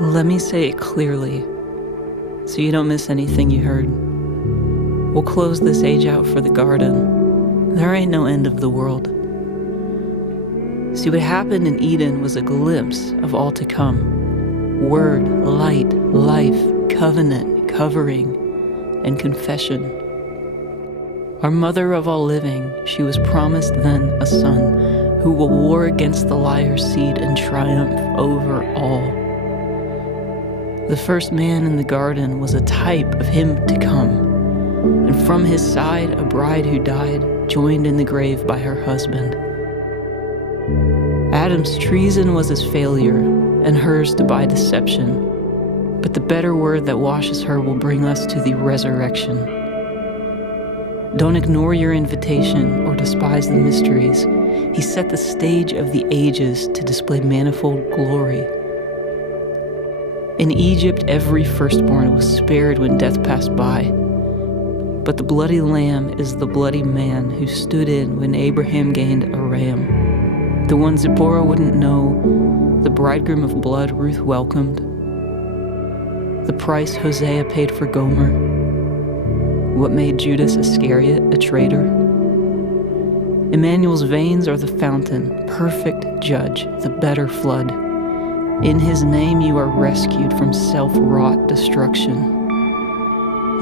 Let me say it clearly, so you don't miss anything you heard. We'll close this age out for the garden. There ain't no end of the world. See, what happened in Eden was a glimpse of all to come. Word, light, life, covenant, covering, and confession. Our mother of all living, she was promised then a son who will war against the liar's seed and triumph over all. The first man in the garden was a type of him to come, and from his side a bride who died, joined in the grave by her husband. Adam's treason was his failure, and hers to buy deception. But the better word that washes her will bring us to the resurrection. Don't ignore your invitation or despise the mysteries. He set the stage of the ages to display manifold glory. In Egypt, every firstborn was spared when death passed by. But the bloody lamb is the bloody man who stood in when Abraham gained a ram. The one Zipporah wouldn't know, the bridegroom of blood Ruth welcomed. The price Hosea paid for Gomer. What made Judas Iscariot a traitor? Emmanuel's veins are the fountain, perfect judge, the better flood. In his name you are rescued from self-wrought destruction.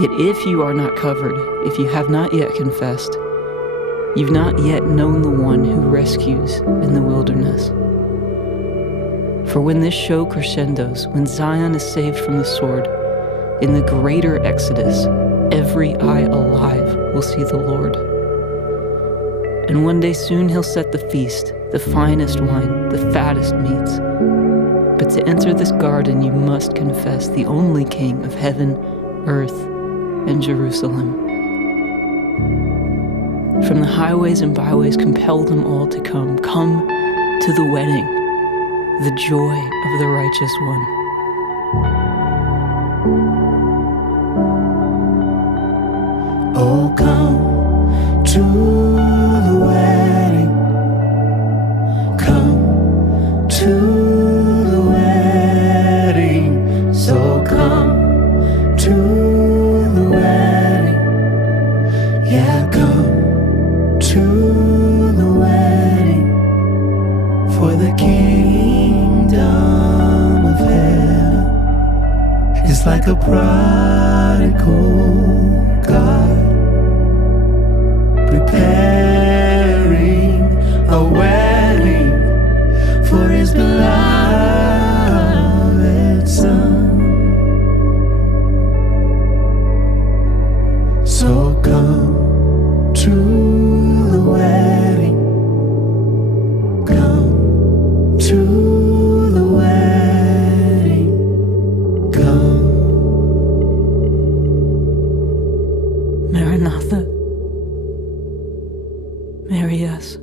Yet if you are not covered, if you have not yet confessed, you've not yet known the one who rescues in the wilderness. For when this show crescendos, when Zion is saved from the sword, in the greater exodus, every eye alive will see the Lord. And one day soon he'll set the feast, the finest wine, the fattest meats. But to enter this garden you must confess the only King of heaven, earth, and Jerusalem. From the highways and byways compel them all to come. Come to the wedding, the joy of the righteous one. Oh, come to the wedding. Come to the wedding. So come to the wedding. Yeah, come to the wedding. For the kingdom of heaven is like a prodigal God, preparing a wedding for his beloved son. So come to the wedding. Come to the wedding. Come. Maranatha, marry us.